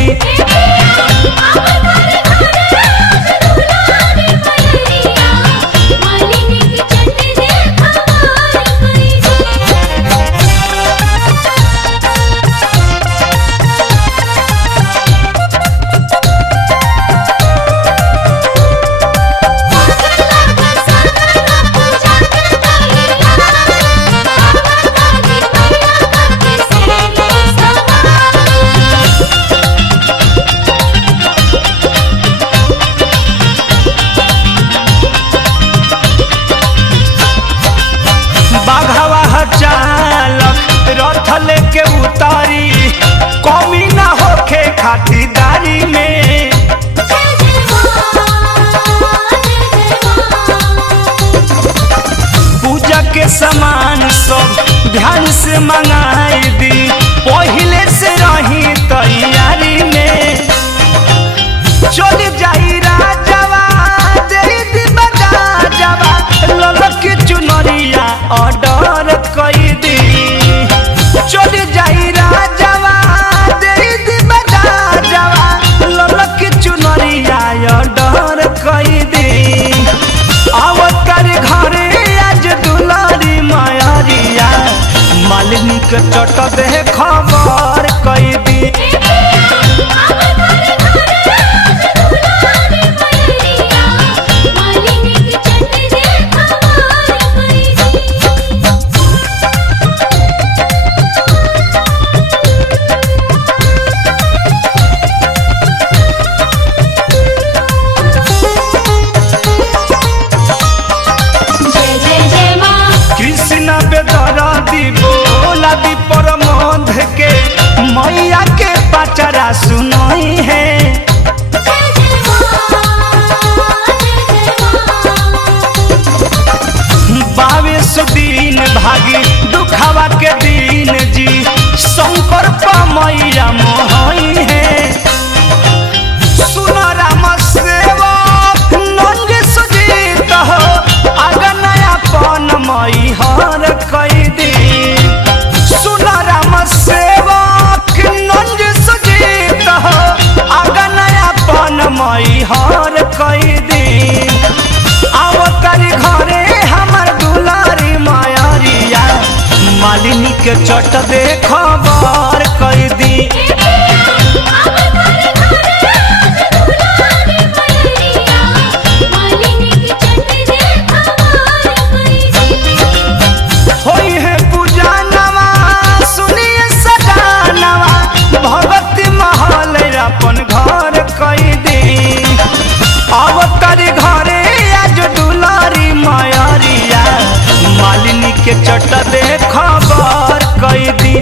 दी। रथ लेके उतारी कमी ना होखे खातिरदारी में। पूजा के सामान सब ध्यान से मंगाई दी, पहले से रही तैयारी में। चल जाई राजवा दे दी बजावा, ललक चुनरिया ऑर्डर कई दी। चल जाई राजवा दे दी बजावा, ललक चुनरिया ऑर्डर कई दी। आवतर घरे आज दुलारी मायरिया, मालिनी के चट दे खबर कई दी। बोला दी परमोध के मैया के पचरा सुनई है। बावीस दिन भागी दुखवा के दिन जी, शंकर मैया मोहई है। सुन राम सेवक नंद सुजीत हो, आगा नया पन मई हर कई दी। सुन राम सेवक नंद सुजीत हो, आगा नया पन मई हर कई दी। आवतर घरे हमर दुलारी मायरिया, मालिनी के चट दे खबर कई दी। होई है पूजा नवा सुनिए सजानवा, भगवती महल अपन घर कई दी। अवतार घरे आज दुलारी मायरिया, मालिनी के चट दे खबर कई दी।